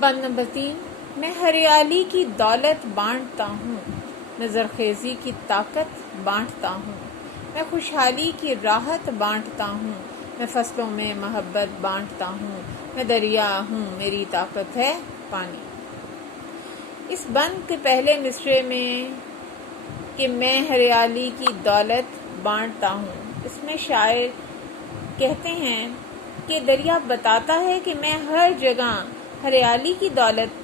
بند number 3، میں ہریالی کی دولت بانٹتا ہوں، میں زرخیزی کی طاقت بانٹتا ہوں، میں خوشحالی کی راحت بانٹتا ہوں، میں فصلوں میں محبت بانٹتا ہوں، میں دریا ہوں، میری طاقت ہے پانی۔ اس بند کے پہلے مصرعے میں کہ میں ہریالی کی دولت بانٹتا ہوں، اس میں شاعر کہتے ہیں کہ دریا بتاتا ہے کہ میں ہر جگہ ہریالی کی دولت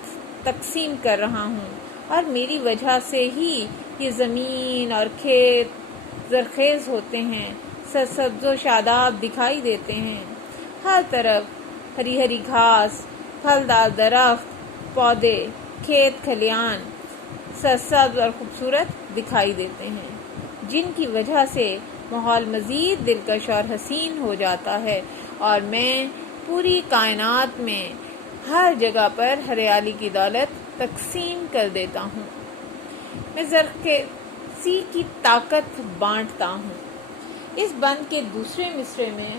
تقسیم کر رہا ہوں، اور میری وجہ سے ہی یہ زمین اور کھیت زرخیز ہوتے ہیں، سرسبز و شاداب دکھائی دیتے ہیں، ہر طرف ہری ہری گھاس، پھلدار درخت، پودے، کھیت کھلیان سرسبز اور خوبصورت دکھائی دیتے ہیں، جن کی وجہ سے ماحول مزید دلکش اور حسین ہو جاتا ہے، اور میں پوری کائنات میں ہر جگہ پر ہریالی کی دولت تقسیم کر دیتا ہوں۔ میں زرخیزی کی طاقت بانٹتا ہوں۔ اس بند کے دوسرے مصرعے میں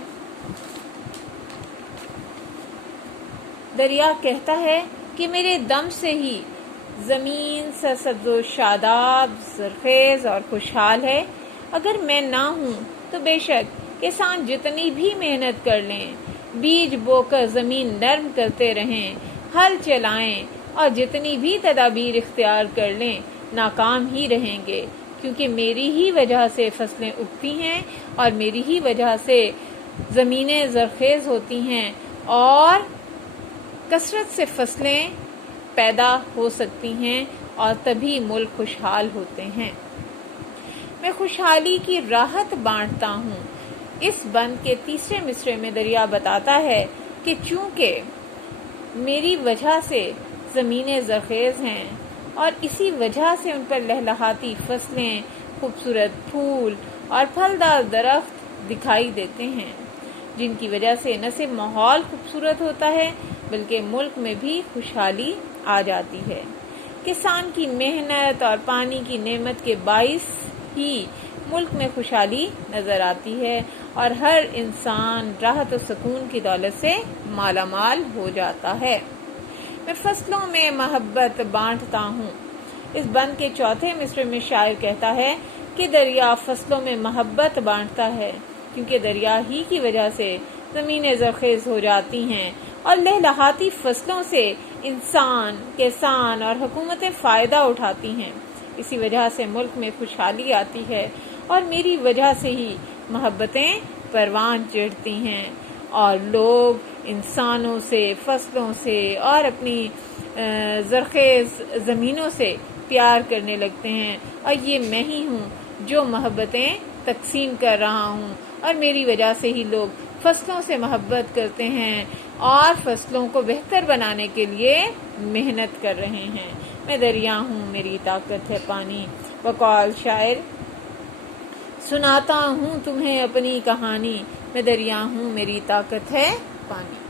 دریا کہتا ہے کہ میرے دم سے ہی زمین سرسبز و شاداب، زرخیز اور خوشحال ہے۔ اگر میں نہ ہوں تو بے شک کسان جتنی بھی محنت کر لیں، بیج بو کر زمین نرم کرتے رہیں، ہل چلائیں اور جتنی بھی تدابیر اختیار کر لیں، ناکام ہی رہیں گے، کیونکہ میری ہی وجہ سے فصلیں اگتی ہیں، اور میری ہی وجہ سے زمینیں زرخیز ہوتی ہیں، اور کثرت سے فصلیں پیدا ہو سکتی ہیں، اور تبھی ملک خوشحال ہوتے ہیں۔ میں خوشحالی کی راحت بانٹتا ہوں۔ اس بند کے تیسرے مصرعے میں دریا بتاتا ہے کہ چونکہ میری وجہ سے زمینیں زرخیز ہیں، اور اسی وجہ سے ان پر لہلہاتی فصلیں، خوبصورت پھول اور پھلدار درخت دکھائی دیتے ہیں، جن کی وجہ سے نہ صرف ماحول خوبصورت ہوتا ہے بلکہ ملک میں بھی خوشحالی آ جاتی ہے۔ کسان کی محنت اور پانی کی نعمت کے باعث ہی ملک میں خوشحالی نظر آتی ہے، اور ہر انسان راحت و سکون کی دولت سے مالا مال ہو جاتا ہے۔ میں فصلوں میں محبت بانٹتا ہوں۔ اس بند کے چوتھے مصرعے میں شاعر کہتا ہے کہ دریا فصلوں میں محبت بانٹتا ہے، کیونکہ دریا ہی کی وجہ سے زمینیں زرخیز ہو جاتی ہیں، اور لہلہاتی فصلوں سے انسان، کسان اور حکومتیں فائدہ اٹھاتی ہیں۔ اسی وجہ سے ملک میں خوشحالی آتی ہے، اور میری وجہ سے ہی محبتیں پروان چڑھتی ہیں، اور لوگ انسانوں سے، فصلوں سے اور اپنی زرخیز زمینوں سے پیار کرنے لگتے ہیں، اور یہ میں ہی ہوں جو محبتیں تقسیم کر رہا ہوں، اور میری وجہ سے ہی لوگ فصلوں سے محبت کرتے ہیں اور فصلوں کو بہتر بنانے کے لیے محنت کر رہے ہیں۔ میں دریا ہوں، میری طاقت ہے پانی۔ بقول شاعر، سناتا ہوں تمہیں اپنی کہانی، میں دریا ہوں، میری طاقت ہے پانی۔